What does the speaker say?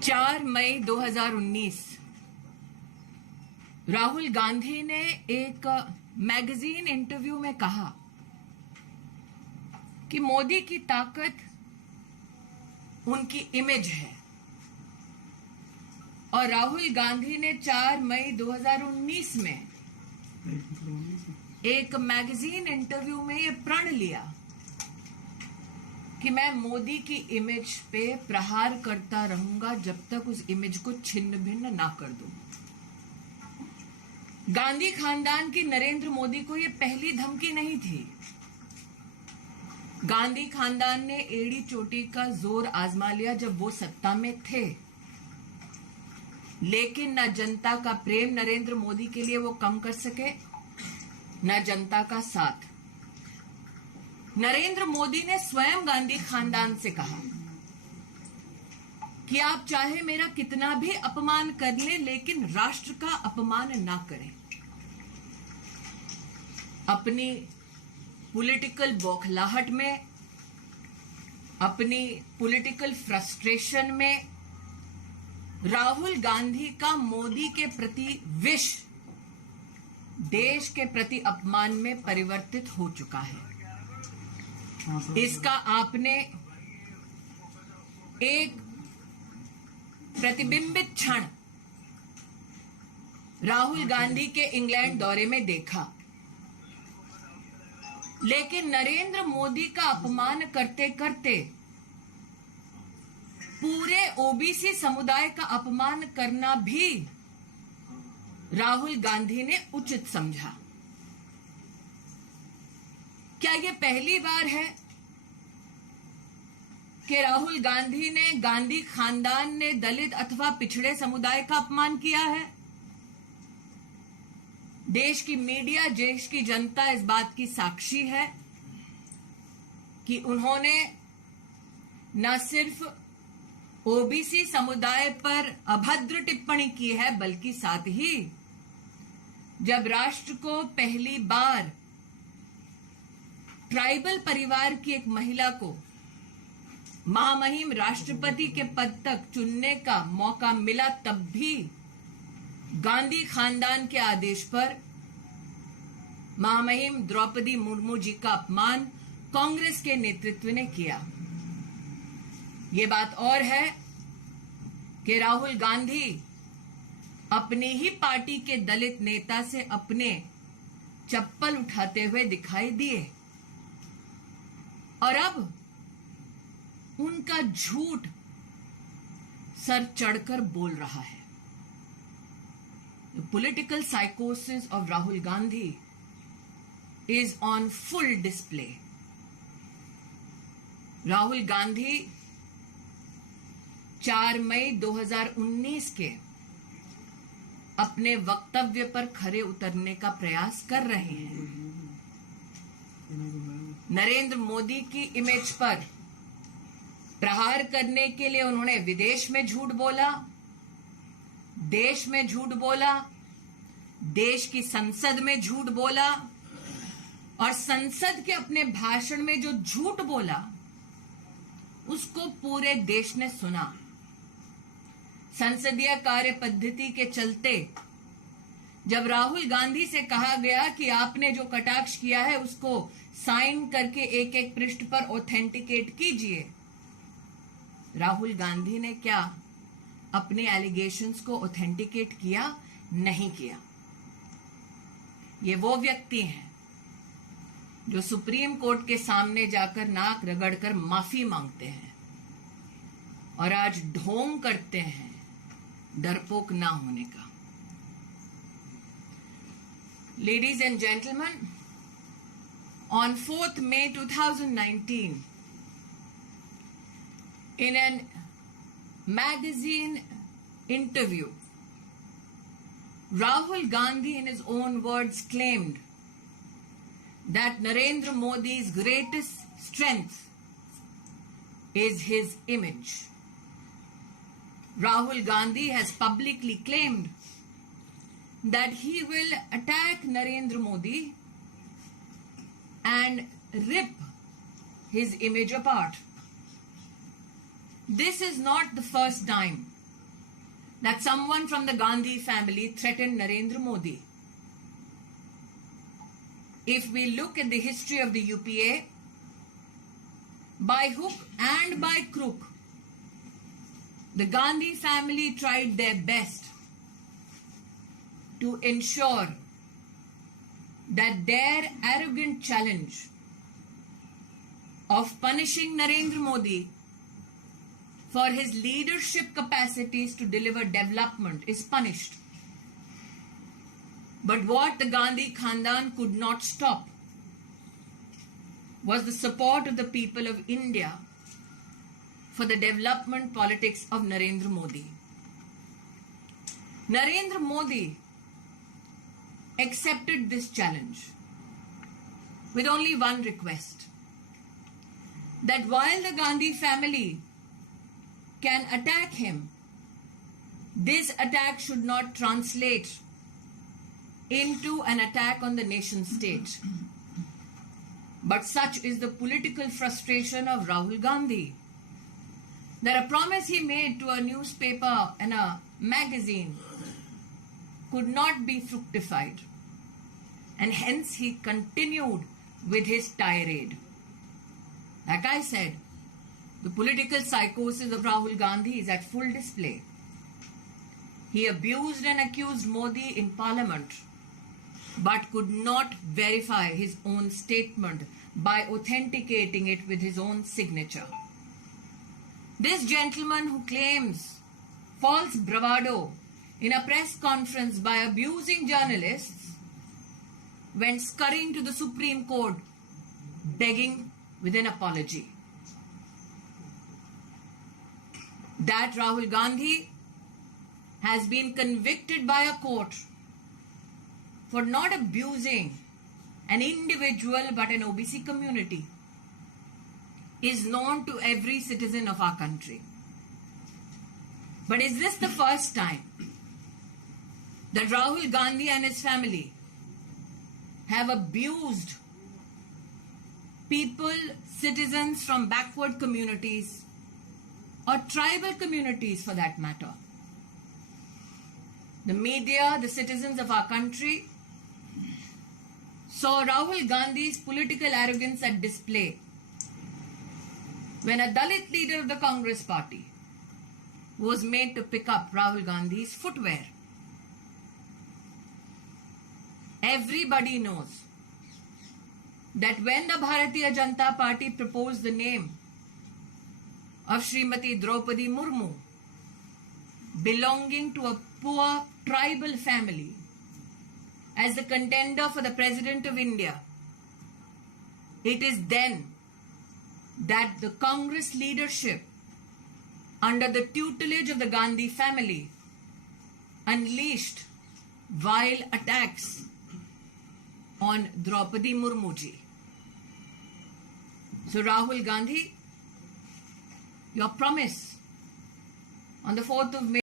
4 मई 2019 राहुल गांधी ने एक magazine interview में कहा कि मोदी की ताकत उनकी इमेज है। और राहुल गांधी ने 4 मई 2019 में एक मैगजीन इंटरव्यू में यह प्रण लिया कि मैं मोदी की इमेज पे प्रहार करता रहूंगा जब तक उस इमेज को छिन्न भिन्न ना कर दूं। गांधी खानदान की नरेंद्र मोदी को यह पहली धमकी नहीं थी। गांधी खानदान ने एड़ी चोटी का जोर आजमा लिया जब वो सत्ता में थे, लेकिन न जनता का प्रेम नरेंद्र मोदी के लिए वो कम कर सके, न जनता का साथ। नरेंद्र मोदी ने स्वयं गांधी खानदान से कहा कि आप चाहे मेरा कितना भी अपमान कर लें, लेकिन राष्ट्र का अपमान ना करें। अपनी पॉलिटिकल बौखलाहट में, अपनी पॉलिटिकल फ्रस्ट्रेशन में राहुल गांधी का मोदी के प्रति विष देश के प्रति अपमान में परिवर्तित हो चुका है। इसका आपने एक प्रतिबिंबित क्षण राहुल गांधी के इंग्लैंड दौरे में देखा। लेकिन नरेंद्र मोदी का अपमान करते करते पूरे ओबीसी समुदाय का अपमान करना भी राहुल गांधी ने उचित समझा। क्या यह पहली बार है कि राहुल गांधी ने, गांधी खानदान ने दलित अथवा पिछड़े समुदाय का अपमान किया है? देश की मीडिया, देश की जनता इस बात की साक्षी है कि उन्होंने न सिर्फ ओबीसी समुदाय पर अभद्र टिप्पणी की है, बल्कि साथ ही जब राष्ट्र को पहली बार ट्राइबल परिवार की एक महिला को महामहिम राष्ट्रपति के पद तक चुनने का मौका मिला, तब भी गांधी खानदान के आदेश पर महामहिम द्रौपदी मुर्मू जी का अपमान कांग्रेस के नेतृत्व ने किया। ये बात और है कि राहुल गांधी अपनी ही पार्टी के दलित नेता से अपने चप्पल उठाते हुए दिखाई दिए और अब उनका झूठ सर चढ़कर बोल रहा है। The political psychosis of Rahul Gandhi is on full display. Rahul Gandhi 4 मई 2019 के अपने वक्तव्य पर खरे उतरने का प्रयास कर रहे हैं। नरेंद्र मोदी की इमेज पर प्रहार करने के लिए उन्होंने विदेश में झूठ बोला, देश में झूठ बोला, देश की संसद में झूठ बोला और संसद के अपने भाषण में जो झूठ बोला उसको पूरे देश ने सुना। संसदीय कार्य पद्धति के चलते जब राहुल गांधी से कहा गया कि आपने जो कटाक्ष किया है उसको साइन करके एक एक पृष्ठ पर ऑथेंटिकेट कीजिए, राहुल गांधी ने क्या अपने एलिगेशंस को ऑथेंटिकेट किया? नहीं किया। ये वो व्यक्ति हैं जो सुप्रीम कोर्ट के सामने जाकर नाक रगड़कर माफी मांगते हैं और आज ढोंग करते हैं डरपोक ना होने का। Ladies and gentlemen, on 4th May 2019, in an magazine interview, Rahul Gandhi in his own words claimed that Narendra Modi's greatest strength is his image. Rahul Gandhi has publicly claimed that he will attack Narendra Modi and rip his image apart. This is not the first time that someone from the Gandhi family threatened Narendra Modi. If we look at the history of the UPA, by hook and by crook, the Gandhi family tried their best to ensure that their arrogant challenge of punishing Narendra Modi for his leadership capacities to deliver development is punished. But what the Gandhi Khandan could not stop was the support of the people of India for the development politics of Narendra Modi. Narendra Modi accepted this challenge with only one request, that while the Gandhi family can attack him, this attack should not translate into an attack on the nation state. But such is the political frustration of Rahul Gandhi that a promise he made to a newspaper and a magazine could not be fructified, and hence he continued with his tirade. Like I said, the political psychosis of Rahul Gandhi is at full display. He abused and accused Modi in parliament, but could not verify his own statement by authenticating it with his own signature. This gentleman who claims false bravado in a press conference by abusing journalists went scurrying to the Supreme Court begging with an apology. That Rahul Gandhi has been convicted by a court for not abusing an individual but an OBC community is known to every citizen of our country. But is this the first time that Rahul Gandhi and his family have abused people, citizens from backward communities or tribal communities for that matter? The media, the citizens of our country saw Rahul Gandhi's political arrogance at display when a Dalit leader of the Congress party was made to pick up Rahul Gandhi's footwear. Everybody knows that when the Bharatiya Janata Party proposed the name of Srimati Draupadi Murmu, belonging to a poor tribal family, as the contender for the President of India, it is then that the Congress leadership, under the tutelage of the Gandhi family, unleashed vile attacks on Draupadi Murmuji. So Rahul Gandhi, your promise on the 4th of May